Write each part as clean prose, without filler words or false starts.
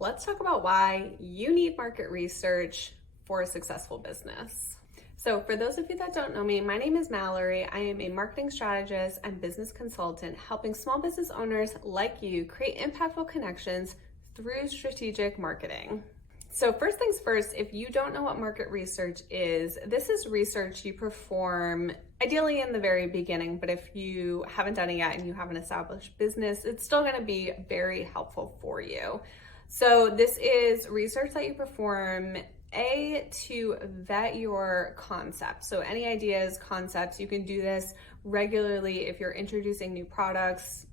let's talk about why you need market research for a successful business. So for those of you that don't know me, my name is Mallory. I am a marketing strategist and business consultant helping small business owners like you create impactful connections through strategic marketing. So first things first, if you don't know what market research is, this is research you perform ideally in the very beginning, but if you haven't done it yet and you have an established business, it's still going to be very helpful for you. So this is research that you perform to vet your concept. So any ideas, concepts, you can do this regularly if you're introducing new products,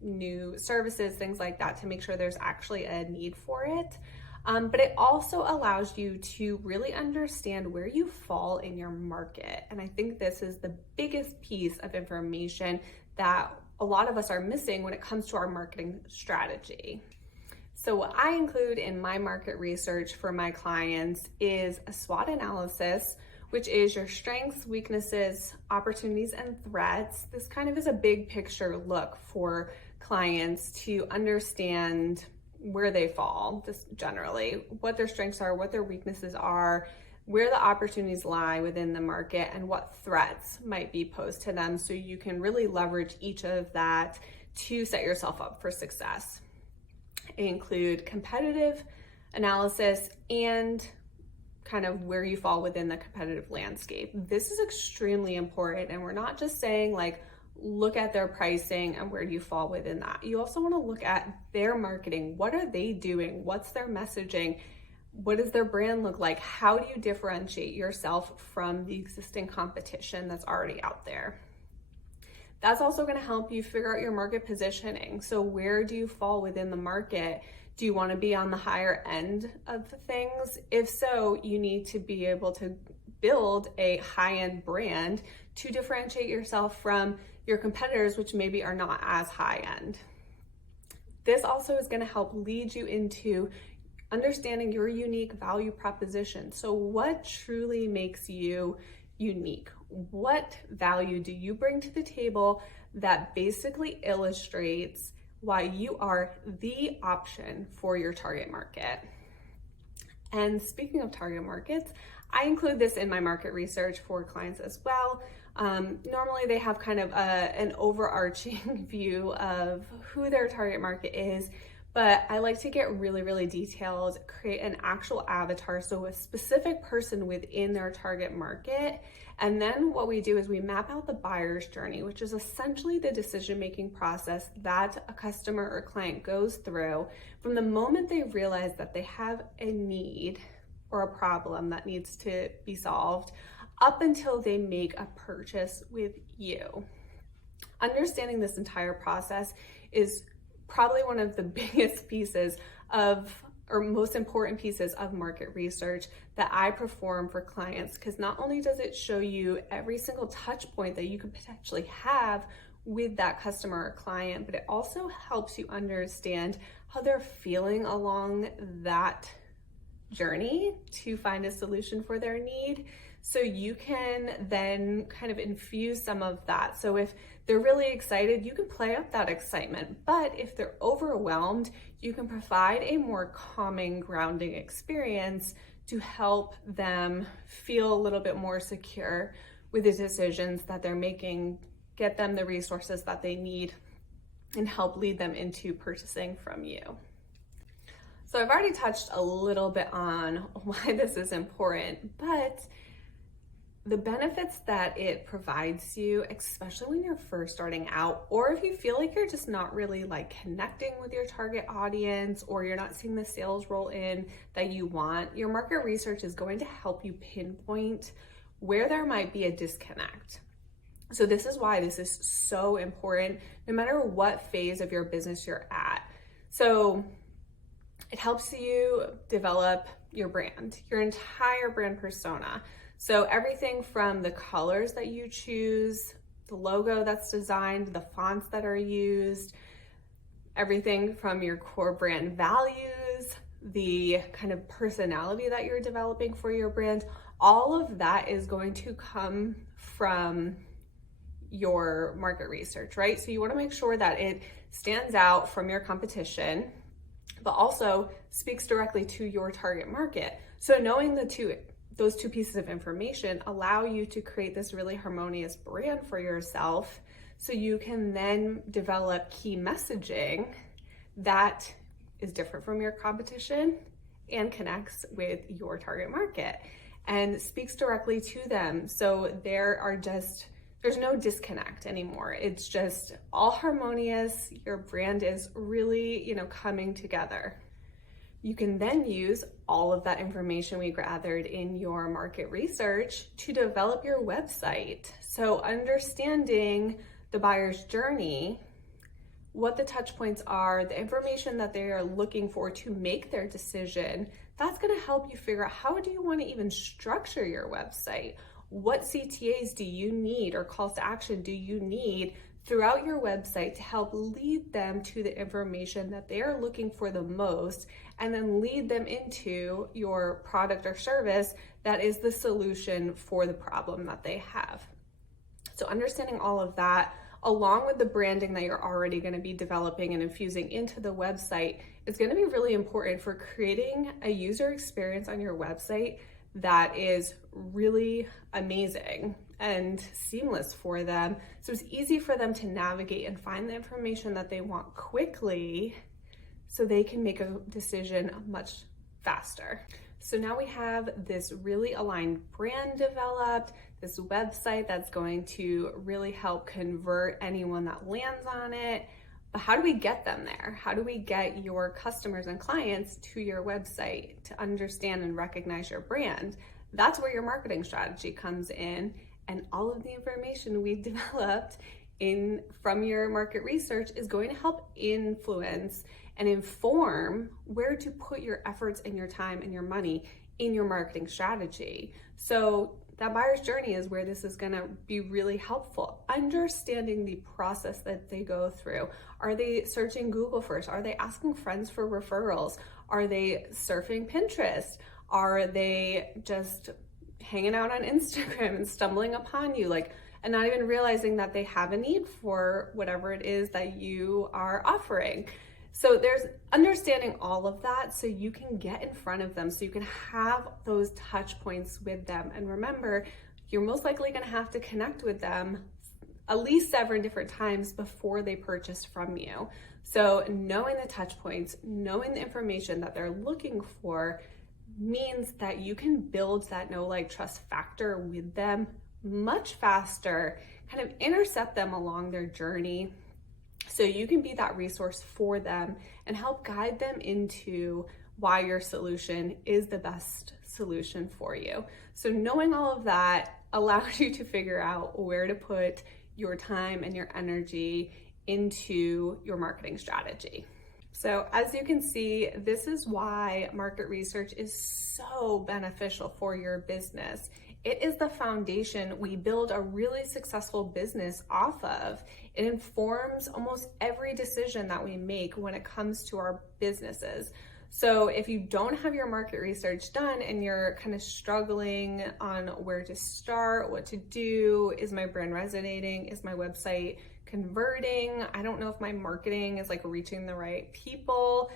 new services, things like that, to make sure there's actually a need for it. But it also allows you to really understand where you fall in your market. And I think this is the biggest piece of information that a lot of us are missing when it comes to our marketing strategy. So what I include in my market research for my clients is a SWOT analysis, which is your strengths, weaknesses, opportunities, and threats. This kind of is a big picture look for clients to understand where they fall, just generally, what their strengths are, what their weaknesses are, where the opportunities lie within the market, and what threats might be posed to them, so you can really leverage each of that to set yourself up for success. Include competitive analysis and kind of where you fall within the competitive landscape. This is extremely important, and we're not just saying like, look at their pricing and where you fall within that. You also want to look at their marketing. What are they doing? What's their messaging? What does their brand look like? How do you differentiate yourself from the existing competition that's already out there? That's also going to help you figure out your market positioning. So where do you fall within the market? Do you want to be on the higher end of things? If so, you need to be able to build a high-end brand to differentiate yourself from your competitors, which maybe are not as high-end. This also is going to help lead you into understanding your unique value proposition. So what truly makes you unique? What value do you bring to the table that basically illustrates why you are the option for your target market? And speaking of target markets, I include this in my market research for clients as well. Normally they have kind of an overarching view of who their target market is, but I like to get really, really detailed, create an actual avatar, so a specific person within their target market. And then what we do is we map out the buyer's journey, which is essentially the decision-making process that a customer or client goes through from the moment they realize that they have a need or a problem that needs to be solved up until they make a purchase with you. Understanding this entire process is probably one of the biggest pieces of, or most important pieces of market research that I perform for clients, because not only does it show you every single touch point that you could potentially have with that customer or client, but it also helps you understand how they're feeling along that journey to find a solution for their need. So you can then kind of infuse some of that. So if they're really excited, you can play up that excitement. But if they're overwhelmed, you can provide a more calming, grounding experience to help them feel a little bit more secure with the decisions that they're making, get them the resources that they need, and help lead them into purchasing from you. So I've already touched a little bit on why this is important, but the benefits that it provides you, especially when you're first starting out, or if you feel like you're just not really like connecting with your target audience, or you're not seeing the sales roll in that you want, your market research is going to help you pinpoint where there might be a disconnect. So this is why this is so important, no matter what phase of your business you're at. So it helps you develop your brand, your entire brand persona. So everything from the colors that you choose, the logo that's designed, the fonts that are used, everything from your core brand values, the kind of personality that you're developing for your brand, all of that is going to come from your market research, right? So you want to make sure that it stands out from your competition. but also speaks directly to your target market. So knowing those two pieces of information allow you to create this really harmonious brand for yourself, so you can then develop key messaging that is different from your competition and connects with your target market and speaks directly to them. So there's no disconnect anymore. It's just all harmonious. Your brand is really, coming together. You can then use all of that information we gathered in your market research to develop your website. So understanding the buyer's journey, what the touch points are, the information that they are looking for to make their decision, that's going to help you figure out how do you want to even structure your website? What CTAs do you need or calls to action do you need throughout your website to help lead them to the information that they are looking for the most, and then lead them into your product or service that is the solution for the problem that they have. So understanding all of that, along with the branding that you're already going to be developing and infusing into the website, is going to be really important for creating a user experience on your website that is really amazing and seamless for them. So it's easy for them to navigate and find the information that they want quickly, so they can make a decision much faster. So now we have this really aligned brand developed, this website that's going to really help convert anyone that lands on it. But how do we get them there? How do we get your customers and clients to your website to understand and recognize your brand? That's where your marketing strategy comes in, and all of the information we developed from your market research is going to help influence and inform where to put your efforts and your time and your money in your marketing strategy. So that buyer's journey is where this is going to be really helpful. Understanding the process that they go through. Are they searching Google first? Are they asking friends for referrals? Are they surfing Pinterest? Are they just hanging out on Instagram and stumbling upon you, and not even realizing that they have a need for whatever it is that you are offering? So there's understanding all of that so you can get in front of them, so you can have those touch points with them. And remember, you're most likely going to have to connect with them at least 7 different times before they purchase from you. So knowing the touch points, knowing the information that they're looking for, means that you can build that know, like, trust factor with them much faster, kind of intercept them along their journey, so you can be that resource for them and help guide them into why your solution is the best solution for you. So knowing all of that allows you to figure out where to put your time and your energy into your marketing strategy. So as you can see, this is why market research is so beneficial for your business. It is the foundation we build a really successful business off of. It informs almost every decision that we make when it comes to our businesses. So if you don't have your market research done and you're kind of struggling on where to start, what to do, is my brand resonating? Is my website converting? I don't know if my marketing is reaching the right people.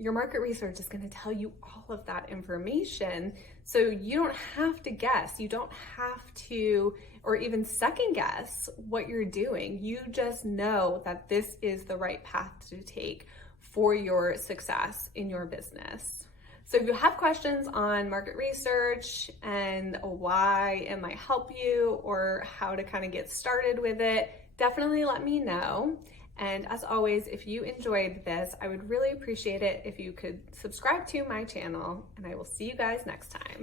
Your market research is going to tell you all of that information. So you don't have to guess. You don't have to, or even second guess what you're doing. You just know that this is the right path to take for your success in your business. So if you have questions on market research and why it might help you, or how to kind of get started with it, definitely let me know. And as always, if you enjoyed this, I would really appreciate it if you could subscribe to my channel, and I will see you guys next time.